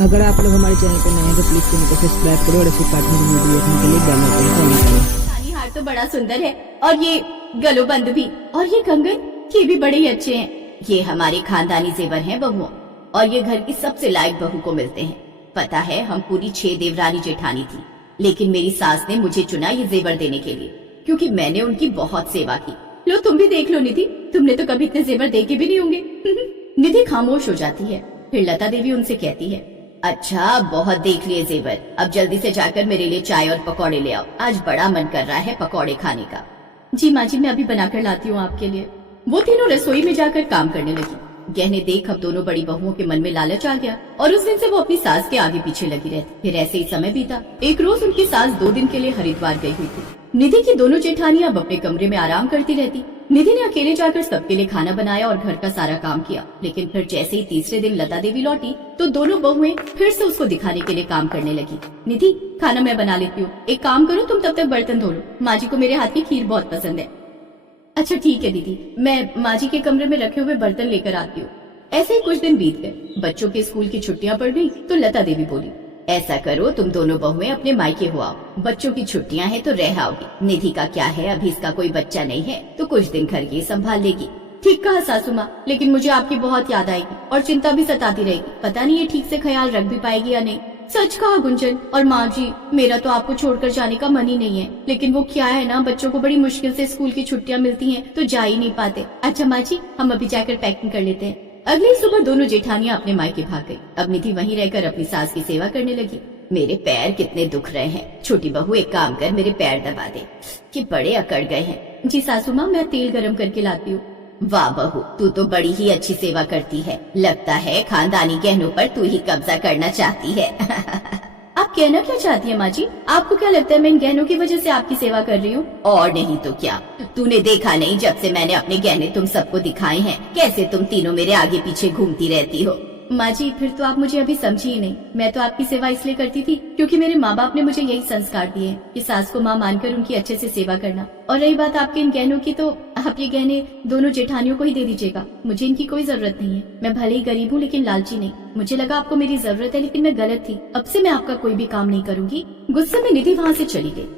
अगर आप लोग हमारे चैनल पर नए हैं तो प्लीज चैनल को सब्सक्राइब करो और ऐसे पार्टनर की वीडियो देखने के लिए बेल आइकन को ऑन करो। खाली हार तो बड़ा सुंदर है और ये गलोबंद भी, और ये कंगन, ये भी बड़े ही अच्छे हैं। ये हमारे खानदानी जेवर हैं बहुओं, और ये घर की सबसे लायक बहू को मिलते हैं। पता है हम पूरी 6 देवरानी जेठानी थी, लेकिन मेरी सास ने मुझे चुना ये जेवर देने के लिए, क्योंकि मैंने उनकी बहुत सेवा की। लो तुम भी देख लो निधि, तुमने तो कभी इतने जेवर देखे भी नहीं होंगे। निधि खामोश हो जाती है। फिर लता देवी उनसे कहती है, अच्छा बहुत देख लिए जेवर, अब जल्दी से जाकर मेरे लिए चाय और पकौड़े ले आओ, आज बड़ा मन कर रहा है पकौड़े खाने का। जी माँ जी, मैं अभी बनाकर लाती हूँ आपके लिए। वो तीनों रसोई में जाकर काम करने लगी। गहने देख अब दोनों बड़ी बहुओं के मन में लालच आ गया और उस दिन से वो अपनी सास के आगे पीछे लगी रहती। फिर ऐसे ही समय बीता। एक रोज उनकी सास 2 दिन के लिए हरिद्वार गई हुई थी। निधि की दोनों जेठानियां अब अपने कमरे में आराम करती रहती। निधि ने अकेले जाकर सबके लिए खाना बनाया और घर का सारा काम किया। लेकिन फिर जैसे ही तीसरे दिन लता देवी लौटी तो दोनों बहुएं फिर से उसको दिखाने के लिए काम करने लगी। निधि, खाना मैं बना लेती हूँ, एक काम करो तुम तब तक बर्तन धो लो, माँ जी को मेरे हाथ की खीर बहुत पसंद है। अच्छा ठीक है दीदी, मैं माँ जी के कमरे में रखे हुए बर्तन लेकर आती हूँ। ऐसे ही कुछ दिन बीत गए। बच्चों के स्कूल की छुट्टियां पड़ गई तो लता देवी बोली, ऐसा करो तुम दोनों बहुएं अपने मायके हो आओ, बच्चों की छुट्टियां हैं तो रह आओगी। निधि का क्या है, अभी इसका कोई बच्चा नहीं है तो कुछ दिन घर ये संभाल लेगी। ठीक कहा सासू माँ, लेकिन मुझे आपकी बहुत याद आएगी और चिंता भी सताती रहेगी। पता नहीं ये ठीक से ख्याल रख भी पाएगी या नहीं। सच कहा गुंजन। और माँ जी, मेरा तो आपको छोड़कर जाने का मन ही नहीं है, लेकिन वो क्या है ना, बच्चों को बड़ी मुश्किल से स्कूल की छुट्टियां मिलती हैं तो जा ही नहीं पाते। अच्छा माँ जी, हम अभी जाकर पैकिंग कर लेते हैं। अगली सुबह दोनों जेठानियां अपने मायके भाग गई। अब निधि वहीं रहकर अपनी सास की सेवा करने लगी। मेरे पैर कितने दुख रहे हैं, छोटी बहू एक काम कर मेरे पैर दबा दे, कि बड़े अकड़ गए हैं। जी सासू माँ, मैं तेल गरम करके लाती हूँ। वाह बहू, तू तो बड़ी ही अच्छी सेवा करती है, लगता है खानदानी गहनों पर तू ही कब्जा करना चाहती है। आप कहना क्या चाहती है माँ जी? आपको क्या लगता है मैं इन गहनों की वजह से आपकी सेवा कर रही हूँ? और नहीं तो क्या, तूने देखा नहीं जब से मैंने अपने गहने तुम सबको दिखाए हैं, कैसे तुम तीनों मेरे आगे पीछे घूमती रहती हो। माँ जी, फिर तो आप मुझे अभी समझी ही नहीं। मैं तो आपकी सेवा इसलिए करती थी क्योंकि मेरे माँ बाप ने मुझे यही संस्कार दिए कि सास को माँ मानकर उनकी अच्छे से सेवा करना। और रही बात आपके इन गहनों की, तो आप ये गहने दोनों जेठानियों को ही दे दीजिएगा, मुझे इनकी कोई जरूरत नहीं है। मैं भले ही गरीब हूँ लेकिन लालची नहीं। मुझे लगा आपको मेरी जरूरत है, लेकिन मैं गलत थी। अब से मैं आपका कोई भी काम नहीं करूँगी। गुस्से में निधि वहाँ से चली गई।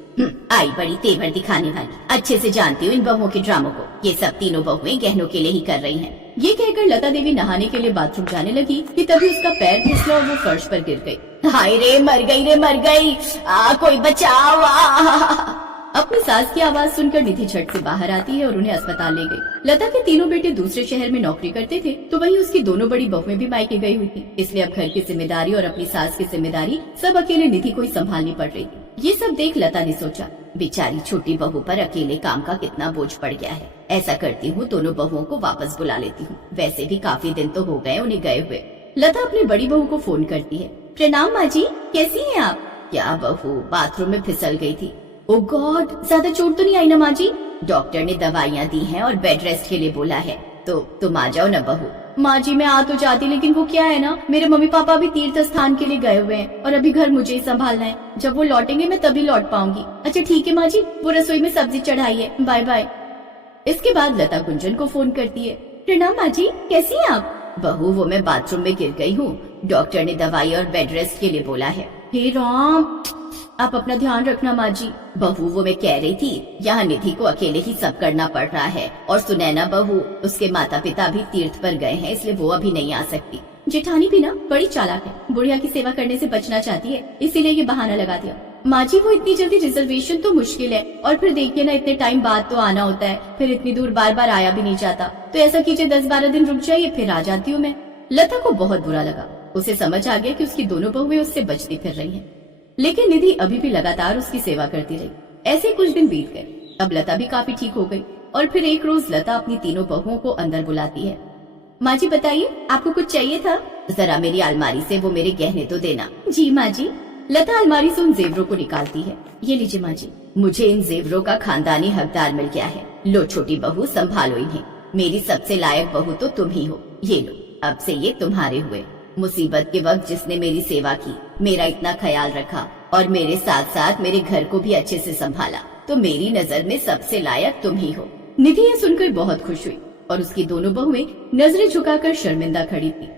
आई बड़ी तेवर दिखाने वाली, अच्छे से जानती हूँ इन बहुओं के ड्रामों को। ये सब तीनों बहुएं गहनों के लिए ही कर रही हैं। ये कहकर लता देवी नहाने के लिए बाथरूम जाने लगी कि तभी उसका पैर फिसला और वो फर्श पर गिर गई। हाय रे, मर गई रे, मर गई, कोई बचाओ। अपनी सास की आवाज सुनकर निधि झट से बाहर आती है और उन्हें अस्पताल ले गई। लता के तीनों बेटे दूसरे शहर में नौकरी करते थे, तो वहीं उसकी दोनों बड़ी बहुएं भी मायके गई हुई थी। इसलिए अब घर की जिम्मेदारी और अपनी सास की जिम्मेदारी सब अकेले निधि को ही संभालनी पड़ रही थी। ये सब देख लता ने सोचा, बेचारी छोटी बहू पर अकेले काम का कितना बोझ पड़ गया है। ऐसा करती हूँ, दोनों बहुओं को वापस बुला लेती हूँ, वैसे भी काफी दिन तो हो गए उन्हें गए हुए। लता अपनी बड़ी बहू को फोन करती है। प्रणाम माँ जी, कैसी हैं आप? क्या बहू, बाथरूम में फिसल गई थी। ओ गॉड, ज्यादा चोट तो नहीं आई ना माँ जी? डॉक्टर ने दवाइयाँ दी हैं और बेड रेस्ट के लिए बोला है, तो तुम आ जाओ ना बहू। माँ जी, मैं आ तो जाती, लेकिन वो क्या है ना, मेरे मम्मी पापा अभी तीर्थ स्थान के लिए गए हुए हैं और अभी घर मुझे ही संभालना है। जब वो लौटेंगे मैं तभी लौट पाऊंगी। अच्छा ठीक है माँ जी, वो रसोई में सब्जी चढ़ाई है, बाय बाय। इसके बाद लता गुंजन को फोन करती है। प्रणाम माँ जी, कैसी हैं आप? बहू, वो मैं बाथरूम में गिर गई हूँ, डॉक्टर ने दवाई और बेड रेस्ट के लिए बोला है। हे राम, आप अपना ध्यान रखना माँ जी। बहू, वो मैं कह रही थी, यहाँ निधि को अकेले ही सब करना पड़ रहा है, और सुनैना बहू, उसके माता पिता भी तीर्थ पर गए हैं, इसलिए वो अभी नहीं आ सकती। जेठानी भी ना बड़ी चालाक है, बुढ़िया की सेवा करने से बचना चाहती है, इसीलिए ये बहाना लगा दिया। माँ जी, वो इतनी जल्दी रिजर्वेशन तो मुश्किल है, और फिर देखिए ना, इतने टाइम बाद तो आना होता है, फिर इतनी दूर बार बार आया भी नहीं जाता। तो ऐसा कीजिए 10-12 दिन रुक जाइए, फिर आ जाती हूँ मैं। लता को बहुत बुरा लगा। उसे समझ आ गया कि उसकी दोनों बहुएं उससे बचती फिर रही हैं। लेकिन निधि अभी भी लगातार उसकी सेवा करती रही। ऐसे कुछ दिन बीत गए। अब लता भी काफी ठीक हो गई और फिर एक रोज लता अपनी तीनों बहुओं को अंदर बुलाती है। माँ जी बताइए, आपको कुछ चाहिए था? जरा मेरी अलमारी से वो मेरे गहने तो देना। जी माँ जी। लता अलमारी से उन जेवरों को निकालती है। ये लीजिए माँ जी, मुझे इन जेवरों का खानदानी हकदार मिल गया है। लो छोटी बहू, संभालो इन्हें, मेरी सबसे लायक बहू तो तुम ही हो। ये लो, अब से ये तुम्हारे हुए। मुसीबत के वक्त जिसने मेरी सेवा की, मेरा इतना ख्याल रखा और मेरे साथ साथ मेरे घर को भी अच्छे से संभाला, तो मेरी नजर में सबसे लायक तुम ही हो। निधि ये सुनकर बहुत खुश हुई और उसकी दोनों बहुएं नजरें झुकाकर शर्मिंदा खड़ी थी।